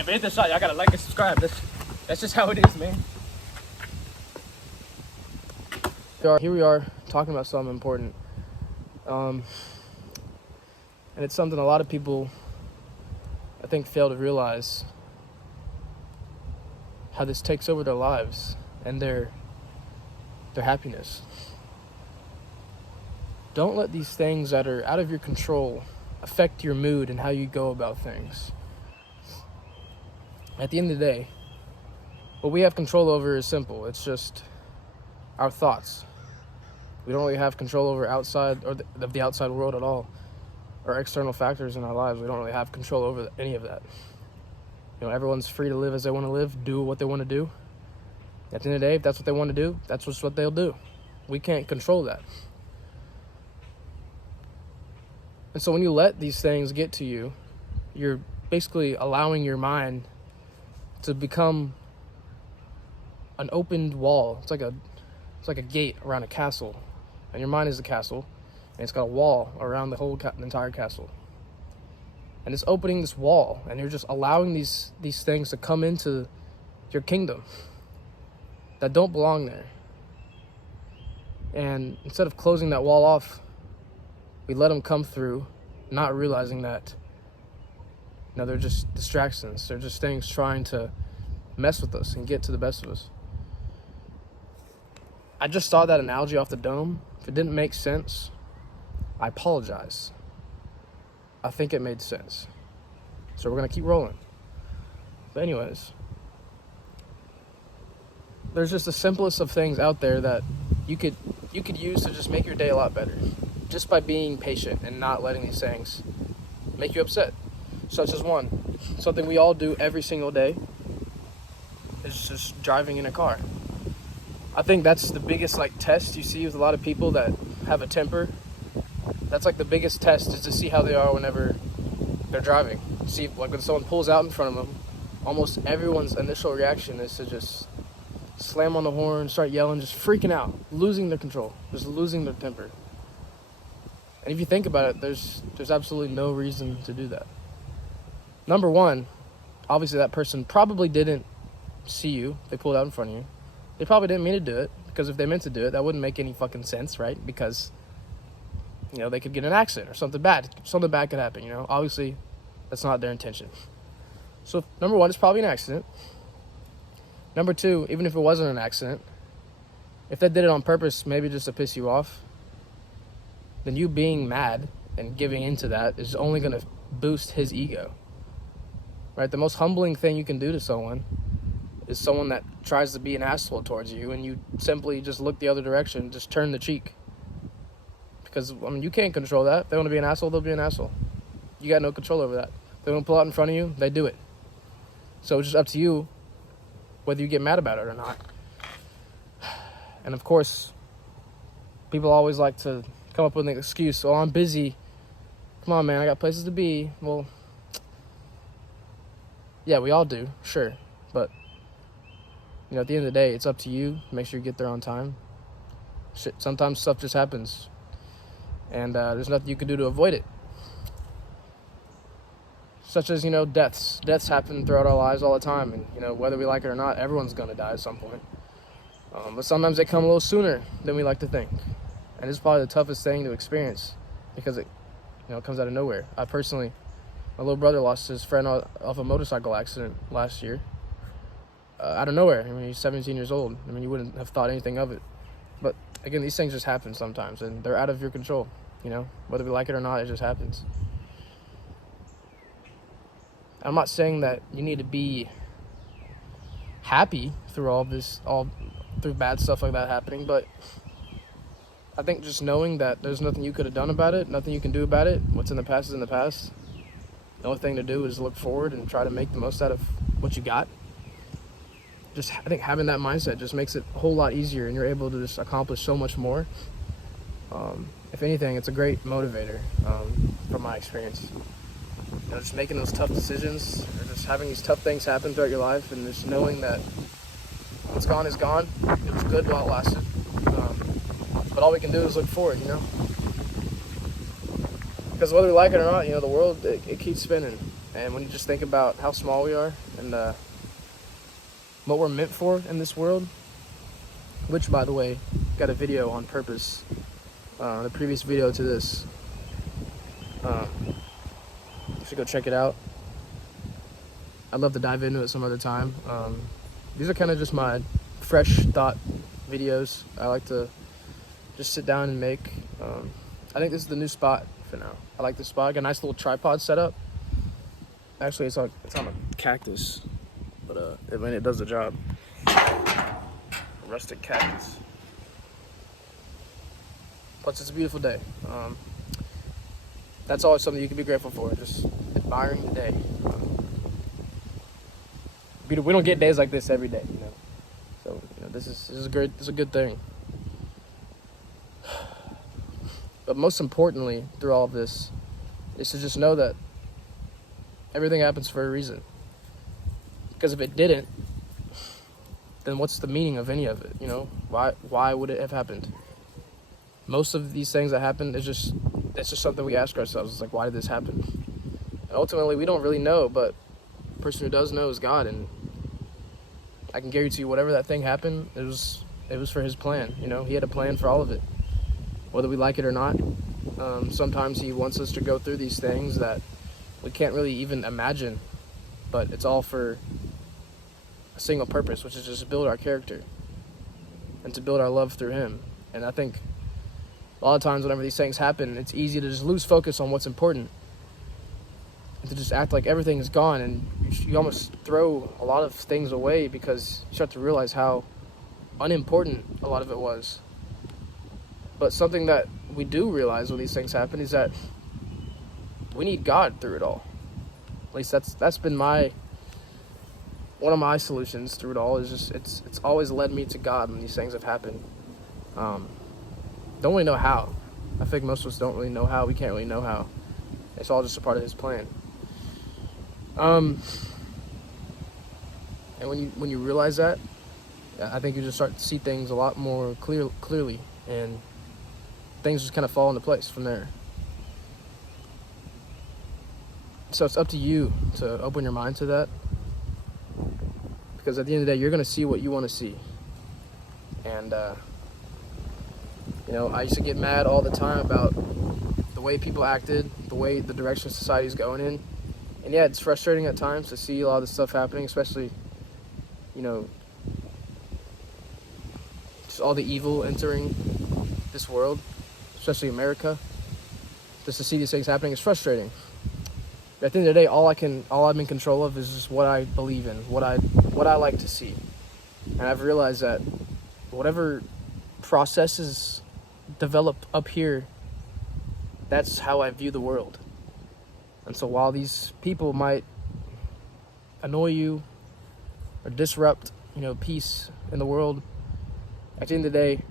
If it hit the shot, y'all gotta like and subscribe. That's just how it is, man. Here we are talking about something important. And it's something a lot of people, I think, fail to realize how this takes over their lives and their happiness. Don't let these things that are out of your control affect your mood and how you go about things. At the end of the day, what we have control over is simple. It's just our thoughts. We don't really have control over outside or the outside world at all, or external factors in our lives. We don't really have control over any of that. You know, everyone's free to live as they want to live, do what they want to do. At the end of the day, if that's what they want to do, that's just what they'll do. We can't control that. And so when you let these things get to you, you're basically allowing your mind to become an opened wall. It's like a gate around a castle, and your mind is the castle, and it's got a wall around the entire castle. And it's opening this wall, and you're just allowing these things to come into your kingdom that don't belong there. And instead of closing that wall off, we let them come through, not realizing that, you know, they're just distractions. They're just things trying to mess with us and get to the best of us. I just saw that analogy off the dome. If it didn't make sense, I apologize. I think it made sense. So we're going to keep rolling. But anyways, there's just the simplest of things out there that you could use to just make your day a lot better. Just by being patient and not letting these things make you upset. Such as one, something we all do every single day is just driving in a car. I think that's the biggest test you see with a lot of people that have a temper. That's the biggest test, is to see how they are whenever they're driving. See, when someone pulls out in front of them, almost everyone's initial reaction is to just slam on the horn, start yelling, just freaking out, losing their control, just losing their temper. And if you think about it, there's absolutely no reason to do that. Number one, obviously that person probably didn't see you. They pulled out in front of you. They probably didn't mean to do it, because if they meant to do it, that wouldn't make any fucking sense, right? Because, you know, they could get in an accident or something bad. Something bad could happen, you know? Obviously, that's not their intention. So, number one, it's probably an accident. Number two, even if it wasn't an accident, if they did it on purpose, maybe just to piss you off, then you being mad and giving into that is only going to boost his ego. Right? The most humbling thing you can do to someone is someone that tries to be an asshole towards you, and you simply just look the other direction, just turn the cheek. Because, I mean, you can't control that. If they want to be an asshole, they'll be an asshole. You got no control over that. If they want to pull out in front of you, they do it. So it's just up to you whether you get mad about it or not. And of course, people always like to come up with an excuse. Oh, I'm busy. Come on, man, I got places to be. Well, yeah, we all do, sure. But, you know, at the end of the day, it's up to you. Make sure you get there on time. Shit, sometimes stuff just happens. And there's nothing you can do to avoid it. Such as, you know, deaths. Deaths happen throughout our lives all the time. And, you know, whether we like it or not, everyone's going to die at some point. But sometimes they come a little sooner than we like to think. And it's probably the toughest thing to experience, because it, you know, comes out of nowhere. My little brother lost his friend off a motorcycle accident last year. Out of nowhere. I mean, he's 17 years old. I mean, you wouldn't have thought anything of it. But, again, these things just happen sometimes, and they're out of your control, you know? Whether we like it or not, it just happens. I'm not saying that you need to be happy through through bad stuff like that happening, but I think just knowing that there's nothing you could have done about it, nothing you can do about it, what's in the past is in the past. The only thing to do is look forward and try to make the most out of what you got. Just, I think having that mindset just makes it a whole lot easier, and you're able to just accomplish so much more. If anything, it's a great motivator, from my experience. You know, just making those tough decisions, or just having these tough things happen throughout your life, and just knowing that what's gone is gone. It was good while it lasted. But all we can do is look forward, you know? Because whether we like it or not, you know, the world, it keeps spinning. And when you just think about how small we are and what we're meant for in this world, which, by the way, got a video on purpose, the previous video to this. You should go check it out. I'd love to dive into it some other time. These are kind of just my fresh thought videos. I like to just sit down and make. I think this is the new spot for now. I like this spot. I got a nice little tripod set up. Actually, it's on a cactus, but it does the job. Rustic cactus. Plus, it's a beautiful day. That's always something you can be grateful for. Just admiring the day. We don't get days like this every day, you know. So this is a good thing. But most importantly, through all of this, is to just know that everything happens for a reason. Because if it didn't, then what's the meaning of any of it? You know, why would it have happened? Most of these things that happen it's just something we ask ourselves. It's like, why did this happen? And ultimately, we don't really know, but the person who does know is God. And I can guarantee you, whatever that thing happened, it was for His plan. You know, He had a plan for all of it, whether we like it or not. Sometimes He wants us to go through these things that we can't really even imagine, but it's all for a single purpose, which is just to build our character and to build our love through Him. And I think a lot of times whenever these things happen, it's easy to just lose focus on what's important and to just act like everything is gone, and you almost throw a lot of things away because you start to realize how unimportant a lot of it was. But something that we do realize when these things happen is that we need God through it all. At least that's been one of my solutions through it all. Is just it's always led me to God when these things have happened. Don't really know how. I think most of us don't really know how. We can't really know how. It's all just a part of His plan. And when you realize that, I think you just start to see things a lot more clearly, and things just kind of fall into place from there. So it's up to you to open your mind to that, because at the end of the day, you're going to see what you want to see. And I used to get mad all the time about the way people acted, the direction society's going in. And yeah, it's frustrating at times to see a lot of this stuff happening, especially, just all the evil entering this world, especially America. Just to see these things happening is frustrating. But at the end of the day, all I'm in control of is just what I believe in, what I like to see. And I've realized that whatever processes develop up here, that's how I view the world. And so while these people might annoy you or disrupt, peace in the world, at the end of the day,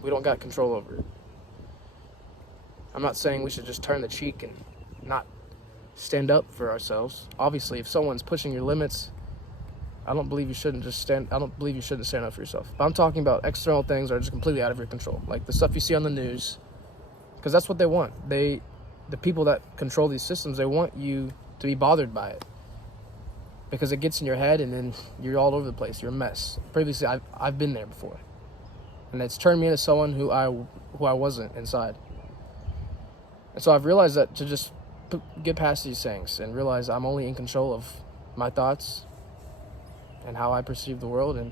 we don't got control over it. I'm not saying we should just turn the cheek and not stand up for ourselves. Obviously, if someone's pushing your limits, I don't believe you shouldn't stand up for yourself. But I'm talking about external things that are just completely out of your control, like the stuff you see on the news, because that's what they want. The people that control these systems, they want you to be bothered by it, because it gets in your head, and then you're all over the place. You're a mess. Previously, I've been there before, and it's turned me into someone who I wasn't inside. And so I've realized that to just get past these things and realize I'm only in control of my thoughts and how I perceive the world, and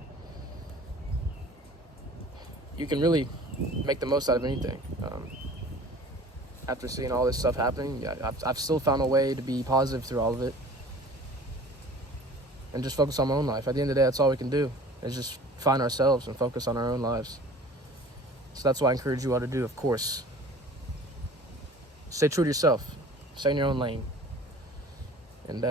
you can really make the most out of anything. After seeing all this stuff happening, I've still found a way to be positive through all of it and just focus on my own life. At the end of the day, that's all we can do, is just find ourselves and focus on our own lives. So that's what I encourage you all to do, of course. Stay true to yourself. Stay in your own lane. And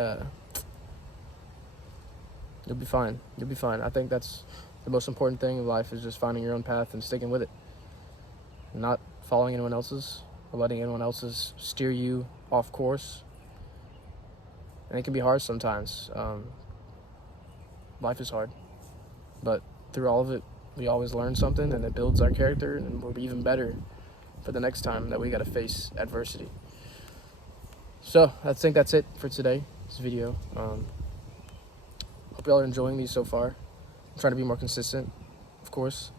you'll be fine. You'll be fine. I think that's the most important thing in life, is just finding your own path and sticking with it. Not following anyone else's or letting anyone else's steer you off course. And it can be hard sometimes. Life is hard. But through all of it, we always learn something, and it builds our character, and we'll be even better for the next time that we got to face adversity. So I think that's it for today. this video. Hope y'all are enjoying these so far. I'm trying to be more consistent, of course.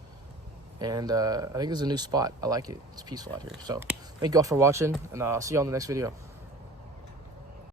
And I think this is a new spot. I like it. It's peaceful out here. So thank you all for watching, and I'll see you all in the next video.